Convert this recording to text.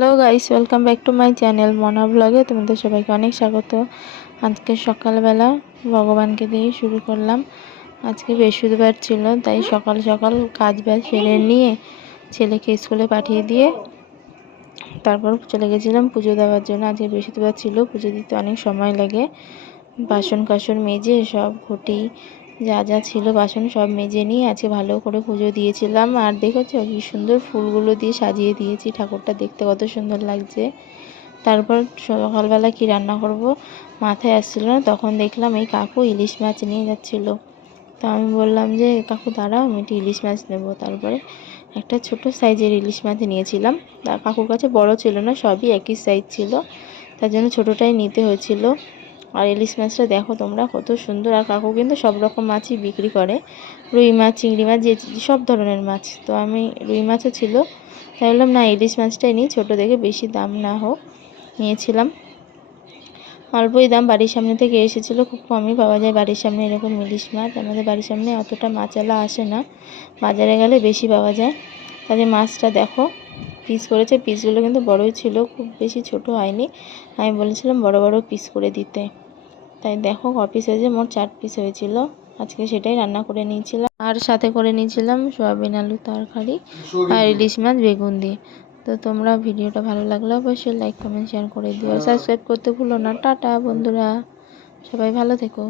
Hello guys, welcome back to my channel Mona ব্লগে। তোমাদের সবাইকে অনেক স্বাগত। আজকে সকালবেলা ভগবানকে দিয়ে শুরু করলাম। আজকে বৃহস্পতিবার ছিল, তাই সকাল সকাল কাজ বাজ সেরে নিয়ে ছেলেকে স্কুলে পাঠিয়ে দিয়ে তারপর চলে গেছিলাম পুজো দেওয়ার জন্য। আজকে বৃহস্পতিবার ছিল, পুজো দিতে অনেক সময় লাগে। বাসন কাসন মেজে সব ঘটি যা যা ছিল বাসন সব মেজে নিয়ে আজকে ভালো করে পুজো দিয়েছিলাম। আর দেখেছ কি সুন্দর ফুলগুলো দিয়ে সাজিয়ে দিয়েছি, ঠাকুরটা দেখতে কত সুন্দর লাগছে। তারপর সকালবেলা কি রান্না করব? মাথায় আসছিল না, তখন দেখলাম এই কাকু ইলিশ মাছ নিয়ে যাচ্ছিল। তো আমি বললাম যে, কাকু, দাঁড়াও, আমি একটু ইলিশ মাছ নেব। তারপরে একটা ছোট সাইজের ইলিশ মাছ নিয়েছিলাম। তা কাকুর কাছে বড় ছিল না, সবই একই সাইজ ছিল। তার জন্য ছোটোটাই নিতে হয়েছিল। আর ইলিশ মাছটা দেখো তোমরা, কত সুন্দর। আর কাকু কিন্তু সব রকম মাছই বিক্রি করে। রুই মাছ, চিংড়ি মাছ, যে সব ধরনের মাছ। তো আমি রুই মাছও ছিল। তাই বললাম, না, ইলিশ মাছটাই নিই, ছোটো দেখে বেশি দাম না হোক। নিয়েছিলাম। অল্পই দাম, বাড়ির সামনে থেকে এসেছিল, খুব কমই পাওয়া যায়। বাড়ির সামনে এরকম ইলিশ মাছ, আমাদের বাড়ির সামনে অতটা মাছালা আসে না। বাজারে গেলে বেশি পাওয়া যায়। তাহলে মাছটা দেখো। পিস করেছে। পিসগুলো কিন্তু বড়ই ছিল খুব বেশি ছোট হয়নি। আমি বলেছিলাম বড় বড় পিস করে দিতে। তাই দেখো ক পিস হয়েছে মোট চার পিস হয়েছিল। আজকে সেটাই রান্না করে নিয়েছিলাম। আর সাথে করে নিয়েছিলাম সয়াবিন আলু তরকারি আর ইলিশ মাছ বেগুন দিয়ে। তো তোমরা ভিডিওটা ভালো লাগলে অবশ্যই লাইক কমেন্ট শেয়ার করে দিও। সাবস্ক্রাইব করতে ভুলো না। টাটা বন্ধুরা। সবাই ভালো থেকো।